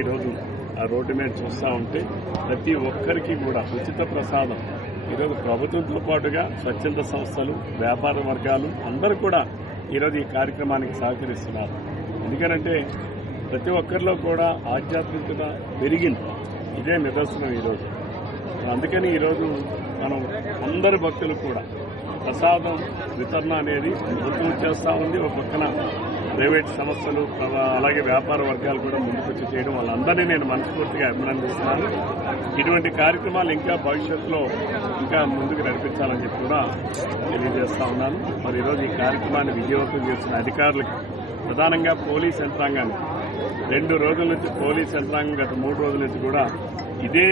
ఈరోజు ఆ రోడ్డు మీద చూస్తూ ఉంటే ప్రతి ఒక్కరికి కూడా ఉచిత ప్రసాదం. ఈరోజు ప్రభుత్వంతో పాటుగా స్వచ్ఛంద సంస్థలు వ్యాపార వర్గాలు అందరూ కూడా ఈరోజు ఈ కార్యక్రమానికి సహకరిస్తున్నారు. ఎందుకనంటే ప్రతి ఒక్కరిలో కూడా ఆధ్యాత్మికత పెరిగింది. ఇదే నిదర్శనం ఈరోజు. అందుకని ఈరోజు మనం అందరి భక్తులు కూడా ప్రసాదం వితరణ అనేది ప్రభుత్వం చేస్తూ ఉంది. ఒక పక్కన ప్రైవేట్ సంస్థలు అలాగే వ్యాపార వర్గాలు కూడా ముందుకొచ్చి చేయడం వాళ్ళందరినీ నేను మనస్ఫూర్తిగా అభినందిస్తున్నాను. ఇటువంటి కార్యక్రమాలు ఇంకా భవిష్యత్తులో ఇంకా ముందుకు నడిపించాలని చెప్పి కూడా తెలియజేస్తా ఉన్నాను. మరి ఈరోజు ఈ కార్యక్రమాన్ని విజయవంతం చేసిన అధికారులకు ప్రధానంగా పోలీస్ యంత్రాంగాన్ని రెండు రోజుల నుంచి పోలీస్ యంత్రాంగం గత మూడు రోజుల నుంచి కూడా ఇదే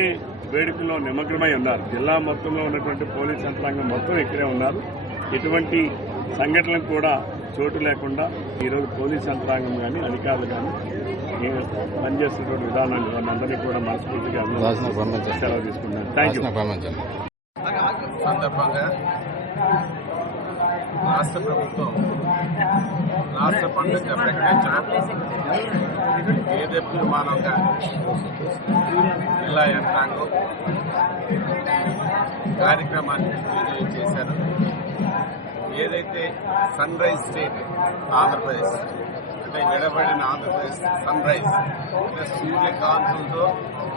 వేడుకల్లో నిమగ్నమై ఉన్నారు. జిల్లా మొత్తంలో ఉన్నటువంటి పోలీస్ యంత్రాంగం మొత్తం ఇక్కడే ఉన్నారు. ఎటువంటి సంఘటనలు కూడా చోటు లేకుండా ఈరోజు పోలీస్ యంత్రాంగం కానీ అధికారులు కానీ పనిచేస్తున్నటువంటి విధానాన్ని వాళ్ళందరినీ కూడా మనస్ఫూర్తిగా సెలవు తీసుకున్నాను థ్యాంక్ యూ సందర్భంగా రాష్ట్ర ప్రభుత్వం రాష్ట్ర పండుగ ప్రకటించడం ఏదెప్పుడు మానవగా జిల్లా యంత్రాంగం కార్యక్రమాన్ని విజయం చేశారు. ఏదైతే సన్ రైజ్ స్టేట్ ఆంధ్రప్రదేశ్ అంటే విడబడిన ఆంధ్రప్రదేశ్ సన్ రైజ్ అంటే సూర్యకాంతులతో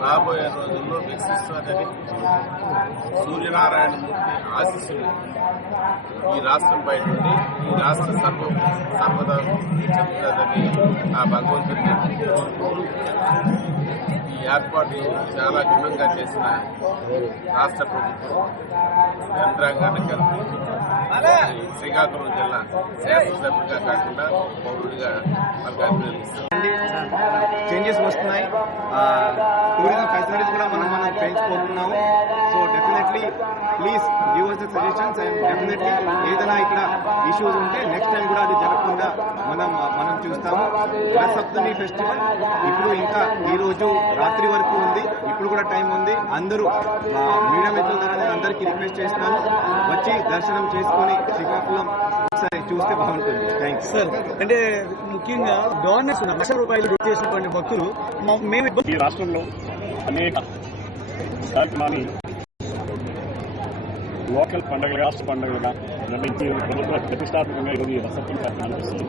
రాబోయే రోజుల్లో వికసిస్తుందని సూర్యనారాయణమూర్తి ఆశీస్సులు ఈ రాష్ట్రంపై నుండి ఈ రాష్ట్ర సర్వ సర్వదా చెప్తుందని ఆ భగవంతుడిని కోరుకుంటూ ఈ ఏర్పాటు చాలా ఘనంగా చేసిన రాష్ట్ర ప్రభుత్వం యంత్రాంగాన్ని కలిపి శ్రీకాకుళం జిల్లా శాసనసభ్యుడిగా కాకుండా పౌరుడిగా చేంజెస్ వస్తున్నాయి. టూరిజం ఫెసిలిటీస్ కూడా మనం మనం పెంచుకుంటున్నాము so definitely please give us the suggestions and definitely ఏదైనా ఇక్కడ ఇష్యూస్ ఉంటే నెక్స్ట్ టైం కూడా అది జరగకుండా మనం మనం చూస్తాము. రథసప్తమి ఫెస్టివల్ ఇప్పుడు ఇంకా ఈ రోజు రాత్రి వరకు కూడా టైం ఉంది. అందరూ మీడియా మిత్రుల ద్వారా అందరికీ రిక్వెస్ట్ చేస్తున్నాను. వచ్చి దర్శనం చేసుకొని శ్రీకాకుళం ఒకసారి చూస్తే బాగుంటుంది. థ్యాంక్స్ సార్ అంటే ముఖ్యంగా గవర్నెన్స్ లక్ష రూపాయలు చేసినటువంటి భక్తులు మ- మేము ఈ రాష్ట్రంలో అనేక కార్యక్రమాన్ని లోకల్ పండుగలుగా రాష్ట్ర ప్రభుత్వ ప్రతిష్టాత్మకంగా ఈరోజు ఈ చేస్తుంది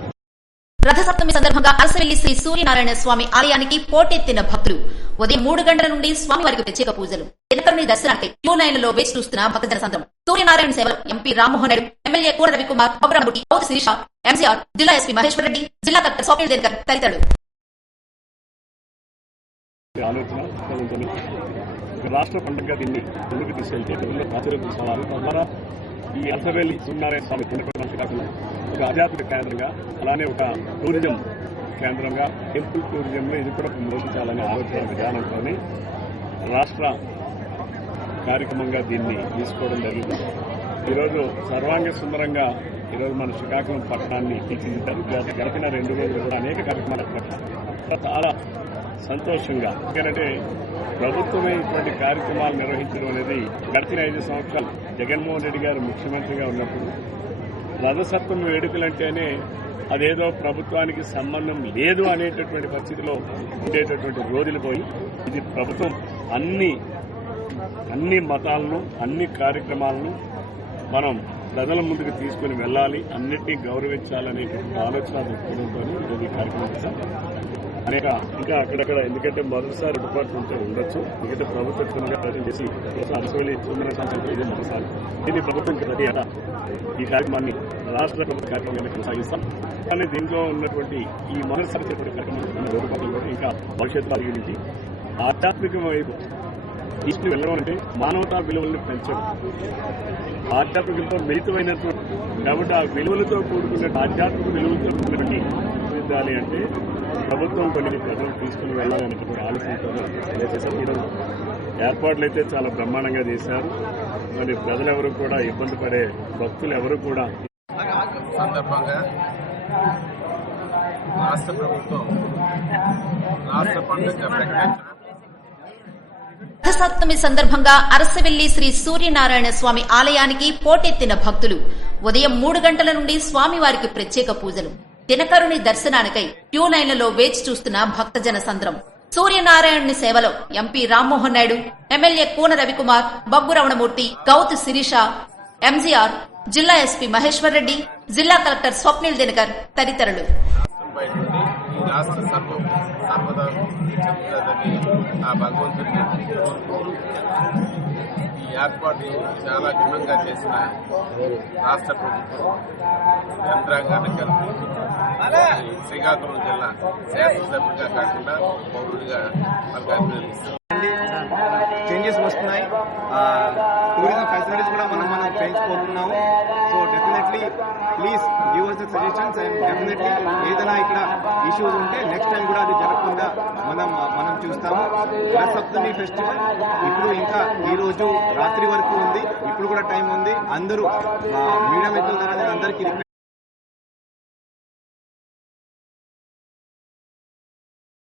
రథసప్తమి సందర్భంగా అరసవెల్లి శ్రీ సూర్యనారాయణ స్వామి ఆలయానికి పోటెత్తిన భక్తులు. ఉదయం మూడు గంటల నుండి స్వామివారికి ప్రత్యేక పూజలు. దినకరుని దర్శనానికి క్యూ లైన్లలో వేచి చూస్తున్న భక్తజన సంద్రం సూర్యనారాయణ సేవలు ఎంపీ రామ్మోహన్ రెడ్డి ఎమ్మెల్యే కూర రవికుమార్ పవరాముడి పౌర శిరీష ఎంసీఆర్ జిల్లా ఎస్పీ మహేశ్వర్ రెడ్డి జిల్లా కలెక్టర్ స్వప్నిల్ దేనికర్ తదితరులు. రాష్ట్ర పండుగ దీన్ని ముందుకు తీసుకెళ్తే ప్రజల్లో ప్రాచుర్యం తీసుకోవాలి తద్వారా ఈ అర్థవేలి సూర్యనారాయణ స్వామి పుణ్యప్రదం శ్రీకాకుళం ఒక ఆధ్యాత్మిక కేంద్రంగా అలానే ఒక టూరిజం కేంద్రంగా టెంపుల్ టూరిజంలో ఇది కూడా మోగించాలనే ఆలోచన విధానంతోనే రాష్ట్ర కార్యక్రమంగా దీన్ని తీసుకోవడం జరిగింది. ఈరోజు సర్వాంగ సుందరంగా ఈరోజు మన శ్రీకాకుళం పట్టణాన్ని తీర్చిదిద్దారు. గత గడిపిన రెండు రోజులు కూడా అనేక కార్యక్రమాలు చాలా సంతోషంగా. ఎందుకంటే ప్రభుత్వమే ఇటువంటి కార్యక్రమాలు నిర్వహించడం అనేది గడిచిన ఐదు సంవత్సరాలు. జగన్మోహన్ రెడ్డి గారు ముఖ్యమంత్రిగా ఉన్నప్పుడు రథసప్తమి వేడుకలంటేనే అదేదో ప్రభుత్వానికి సంబంధం లేదు అనేటటువంటి పరిస్థితిలో ఉండేటటువంటి రోజులు పోయి ఇది ప్రభుత్వం అన్ని అన్ని మతాలను అన్ని కార్యక్రమాలను మనం ప్రజల ముందుకు తీసుకుని వెళ్ళాలి అన్నిటినీ గౌరవించాలనే ఆలోచన దృక్పథంతో ఈరోజు ఈ కార్యక్రమం చేశాం. అనేక ఇంకా అక్కడక్కడ ఎందుకంటే మొదటిసారి డిపార్ట్మెంట్ ఉండొచ్చు. ఎందుకంటే ప్రభుత్వం ప్రయత్నం చేసి అరసోలి తొమ్మిది సంవత్సరాలు ఇదే మొదటిసారి. దీన్ని ప్రభుత్వం ప్రతి ఏటా ఈ కార్యక్రమాన్ని రాష్ట్ర ప్రభుత్వ కార్యక్రమాన్ని కొనసాగిస్తాం. కానీ దీంట్లో ఉన్నటువంటి ఈ మొదటిసారి చేపట్టే కార్యక్రమం రూపకల్పన కూడా ఇంకా భవిష్యత్తు పరిగణించి ఆధ్యాత్మిక వైపు తీసుకుని వెళ్ళడం అంటే మానవతా విలువల్ని పెంచడం. ఆధ్యాత్మికతో మిళితమైనటువంటి కాబట్టి ఆ విలువలతో కూడుకున్న ఆధ్యాత్మిక విలువలతో కూడినటువంటి విద్యాలి అంటే ప్రభుత్వం కొన్ని ప్రజలు తీసుకుని వెళ్ళాలనేటువంటి ఆలోచనతో చేశారు ఈరోజు ఏర్పాట్లు అయితే చాలా బ్రహ్మాండంగా చేశారు. మరి ప్రజలెవరూ కూడా ఇబ్బంది పడే భక్తులు ఎవరు కూడా సందర్భంగా రాష్ట్ర ప్రభుత్వం రాష్ట్ర పండుగ ప్రకటించడం. రథసప్తమి సందర్భంగా అరసవెల్లి శ్రీ సూర్యనారాయణ స్వామి ఆలయానికి పోటెత్తిన భక్తులు. ఉదయం మూడు గంటల నుండి స్వామివారికి ప్రత్యేక పూజలు. దినకరుని దర్శనానికై క్యూ లైన్లలో వేచి చూస్తున్న భక్తజన సంద్రం. సూర్యనారాయణుని సేవలో MP Rammohan Naidu MLA Koona Ravikumar Baggu Ramanamurthy Gouthu Sirisha MGR జిల్లా ఎస్పీ మహేశ్వర్ రెడ్డి జిల్లా కలెక్టర్ స్వప్నిల్ దినకర్ తదితరులు. సర్వదా ఆ భగవంతుడిని ఈ ఏర్పాటు చాలా ఘనంగా చేసిన రాష్ట్ర ప్రభుత్వం యంత్రాంగాన్ని కలిపి శ్రీకాకుళం జిల్లా శాసనసభ్యుడిగా కాకుండా పౌరుడిగా వాళ్ళకి అభినందిస్తున్నాం చేంజెస్ వస్తున్నాయి. టూరిజం ఫెసిలిటీస్ కూడా మనం మనం పెంచుకుంటున్నాము. So definitely please give us suggestions and definitely ఏదైనా ఇక్కడ ఇష్యూస్ ఉంటే నెక్స్ట్ టైం కూడా అది జరగకుండా మనం మనం చూస్తాము. సప్తమి ఫెస్టివల్ ఇప్పుడు ఇంకా ఈ రోజు రాత్రి వరకు ఉంది ఇప్పుడు కూడా టైం ఉంది. అందరూ మీడియా మిత్రుల ద్వారా అందరికీ